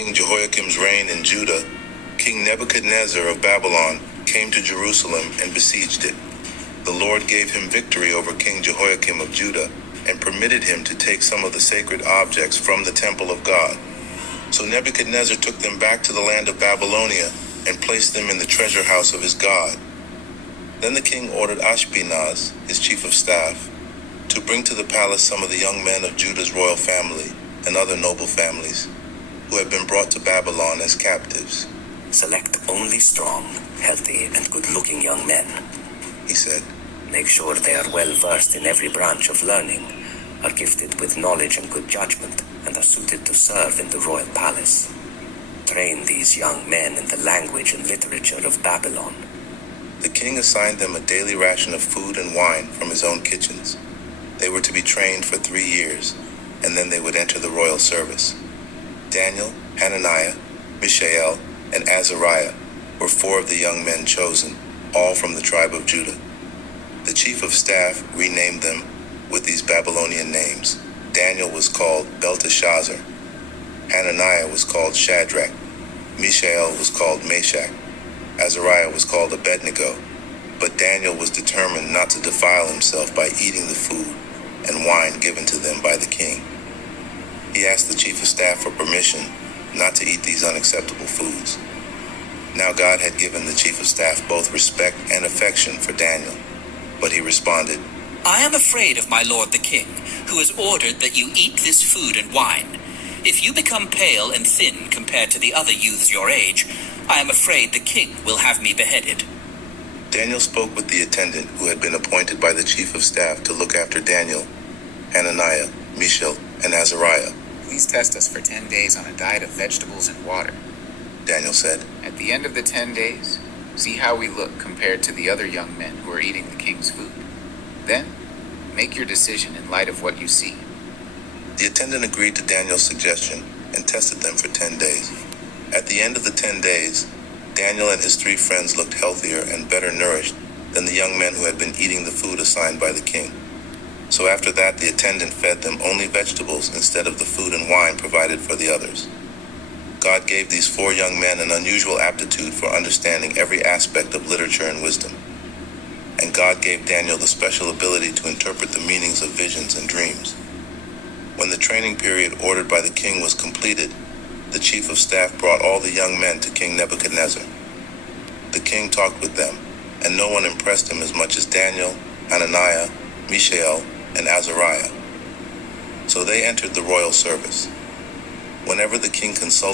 King Jehoiakim's reign in Judah, King Nebuchadnezzar of Babylon came to Jerusalem and besieged it. The Lord gave him victory over King Jehoiakim of Judah and permitted him to take some of the sacred objects from the temple of God. So Nebuchadnezzar took them back to the land of Babylonia and placed them in the treasure house of his God. Then the king ordered Ashpenaz, his chief of staff, to bring to the palace some of the young men of Judah's royal family and other noble families who had been brought to Babylon as captives. Select only strong, healthy, and good-looking young men, he said. Make sure they are well-versed in every branch of learning, are gifted with knowledge and good judgment, and are suited to serve in the royal palace. Train these young men in the language and literature of Babylon. The king assigned them a daily ration of food and wine from his own kitchens. They were to be trained for 3 years, and then they would enter the royal service. Daniel, Hananiah, Mishael, and Azariah were 4 of the young men chosen, all from the tribe of Judah. The chief of staff renamed them with these Babylonian names. Daniel was called Belteshazzar. Hananiah was called Shadrach. Mishael was called Meshach. Azariah was called Abednego. But Daniel was determined not to defile himself by eating the food and wine given to them by the king. He asked the chief of staff for permission not to eat these unacceptable foods. Now God had given the chief of staff both respect and affection for Daniel, but he responded, I am afraid of my lord the king, who has ordered that you eat this food and wine. If you become pale and thin compared to the other youths your age, I am afraid the king will have me beheaded. Daniel spoke with the attendant who had been appointed by the chief of staff to look after Daniel, Hananiah, Mishael, and Azariah. Please test us for 10 days on a diet of vegetables and water, Daniel said. At the end of the 10 days, see how we look compared to the other young men who are eating the king's food. Then, make your decision in light of what you see. The attendant agreed to Daniel's suggestion and tested them for 10 days. At the end of the 10 days, Daniel and his 3 friends looked healthier and better nourished than the young men who had been eating the food assigned by the king. So after that, the attendant fed them only vegetables instead of the food and wine provided for the others. God gave these 4 young men an unusual aptitude for understanding every aspect of literature and wisdom. And God gave Daniel the special ability to interpret the meanings of visions and dreams. When the training period ordered by the king was completed, the chief of staff brought all the young men to King Nebuchadnezzar. The king talked with them, and no one impressed him as much as Daniel, Hananiah, Mishael, and Azariah. So they entered the royal service. Whenever the king consulted